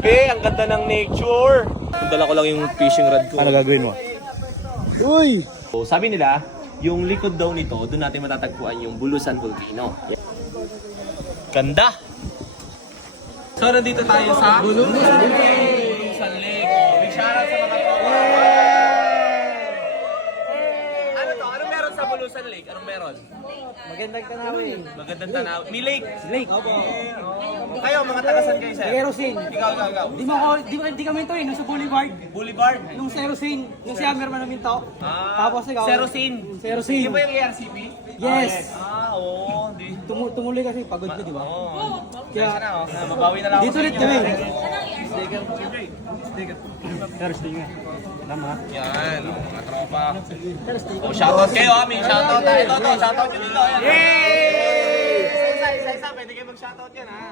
Grabe, ang ganda ng nature. Dala ko lang yung fishing rod ko. Ano gagawin mo? Uy! So, sabi nila, yung likod daw nito, doon natin matatagpuan yung Bulusan Volcano. Ganda! So, nandito tayo sa Bulusan Lake. Big shoutout sa mga tropa. Ano to? Anong meron sa Bulusan Lake? Anong meron? Magandang tanawin. Magandang tanaw. May lake. Lake. Kayo, mga tagasan kayo, sir? Kerosene. Ikaw. Di kami ito nung sa Boulevard. Boulevard. Nung Serosine. Nung si Hammer man namin to. Tapos ikaw. Serosine. Serosine. Di ba yung ARCP? Yes. Oo. Tumuloy kasi pagod ka, di ba? Oo. Kaya, Kaya na, mabawi na lang ako dito sa ulit inyo. kami. Yan, mga tropa. Oh, shoutout kayo, may shoutout tayo. Ito, shoutout nyo dito. Ayan. Yay! Isa, pwede kayo mag-shoutout yan, ha?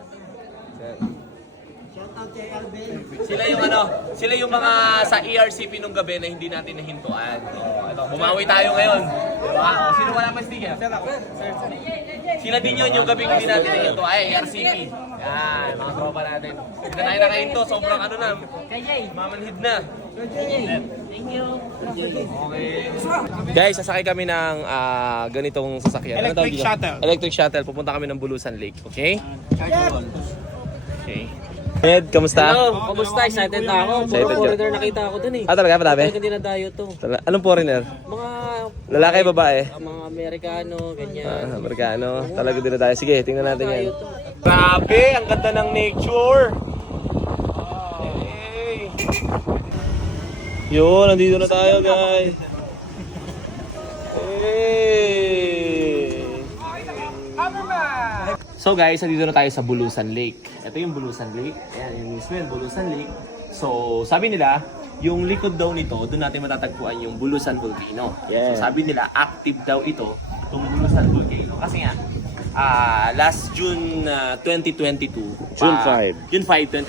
Sila yung mga sa ERCP nung gabi na hindi natin nahintuan. Ito, bumawi tayo ngayon. Diba? Sino wala pa sticker? Sila din yun yung gabing hindi natin nahintuan. Ay, ERCP. Yan, mga tropa natin. Hindi na tayo nakahinto. Sobrang ano na. Mamanhid na. Thank you. Okay. Guys, sasakay kami ng ganitong sasakyan. Electric shuttle. Electric shuttle. Pupunta kami ng Bulusan Lake. Okay? Okay. Ed, kamusta? Hello, kumusta? Excited na ako. Excited Puro ka? foreigner nakita ako dun eh. Talaga? Madami? Talaga dinadayo to. Anong foreigner? Mga Lalaki, babae? mga Amerikano, ganyan. Amerikano. Talaga din na tayo. Sige, tingnan natin yan. Dayo to. Grabe, ang ganda ng nature. Hey. Yun, nandito na tayo, guys. Hey. So guys, nandito na tayo sa Bulusan Lake. Ito yung Bulusan Lake. Ayan, yung mismo yung Bulusan Lake. So, sabi nila, yung likod daw nito, doon natin matatagpuan yung Bulusan Volcano. Yeah. So, sabi nila, active daw ito, itong Bulusan Volcano. Kasi nga, last June 2022, June 5. June 5,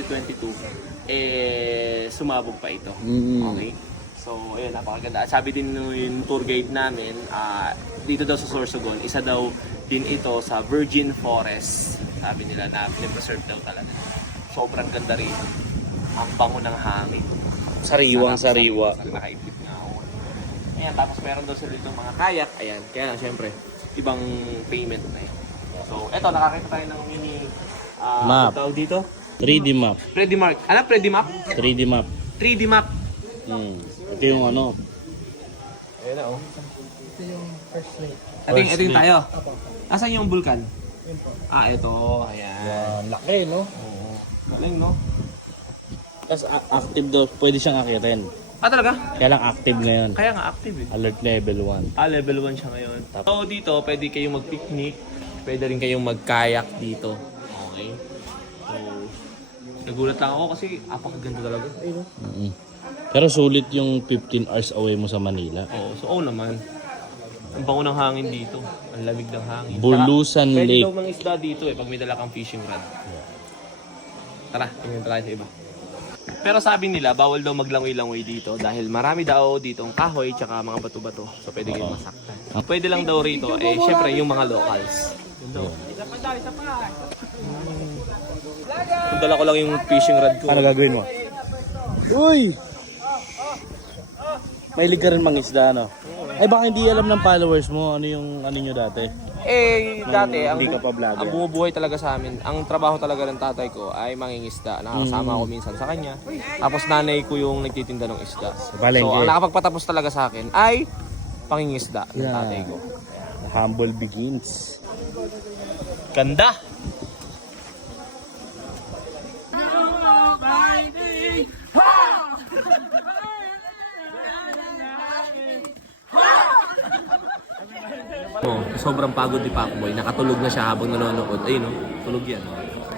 2022, sumabog pa ito. Okay? So, ayun, napakaganda. Sabi din yung tour guide namin, dito daw sa Sorsogon, isa daw din ito sa Virgin Forest. Sabi nila na pinipreserve daw talaga. Sobrang ganda rin. Ang bango ng hangin. Sariwang-sariwa. Nakaipit nga ako. Ayan, tapos meron daw sila dito mga kayak. Ayan, kaya syempre, ibang payment na yun. So, eto, nakakita tayo ng mini Map. tawag dito? 3D map. Freddy Mark. Ano, Freddy Map? 3D map. 3D Map. Ito yung ano. Ayan na, oh. Ito yung tayo. Asan yung vulkan? Ito. Ayan. Laki, no? Oo. Galing, no? Tapos active daw. Pwede siyang akitin. Talaga? Kaya lang active ngayon. Kaya nga active eh. Alert level 1. Level 1 siya ngayon. So dito, pwede kayong mag-picnic. Pwede rin kayong mag-kayak dito. Okay. So, nagulat lang ako kasi apakaganda talaga. Pero sulit yung 15 hours away mo sa Manila. Oo naman. Ang bango ng hangin dito. Ang lamig ng hangin. Bulusan Saka, Lake. Pwede daw mga isda dito eh, pag may dala kang fishing rod. Tara, tingnan tayo sa iba. Pero sabi nila, bawal daw maglangoy-langoy dito dahil marami daw dito ang kahoy tsaka mga bato-bato. So pwede kayong masaktan. Pwede lang daw rito, syempre yung mga locals. Yun daw. Dala ko lang yung fishing rod ko. Ano gagawin mo? Uy! Mahilig ka rin mangisda, no? Ay, baka hindi alam ng followers mo ano yung ano nyo dati. Dati, hindi ka pa vlogger. ang bumubuhay talaga sa amin, ang trabaho talaga ng tatay ko ay mangingisda. Nakakasama ako minsan sa kanya. Tapos nanay ko yung nagtitinda ng isda. palengke. So, ang nakapagpatapos talaga sa akin ay pangingisda ng Yeah. tatay ko. Humble begins. Ganda! Sobrang pagod ni Pacboy. Nakatulog na siya habang nanonood. Ayun, no? Tulog yan.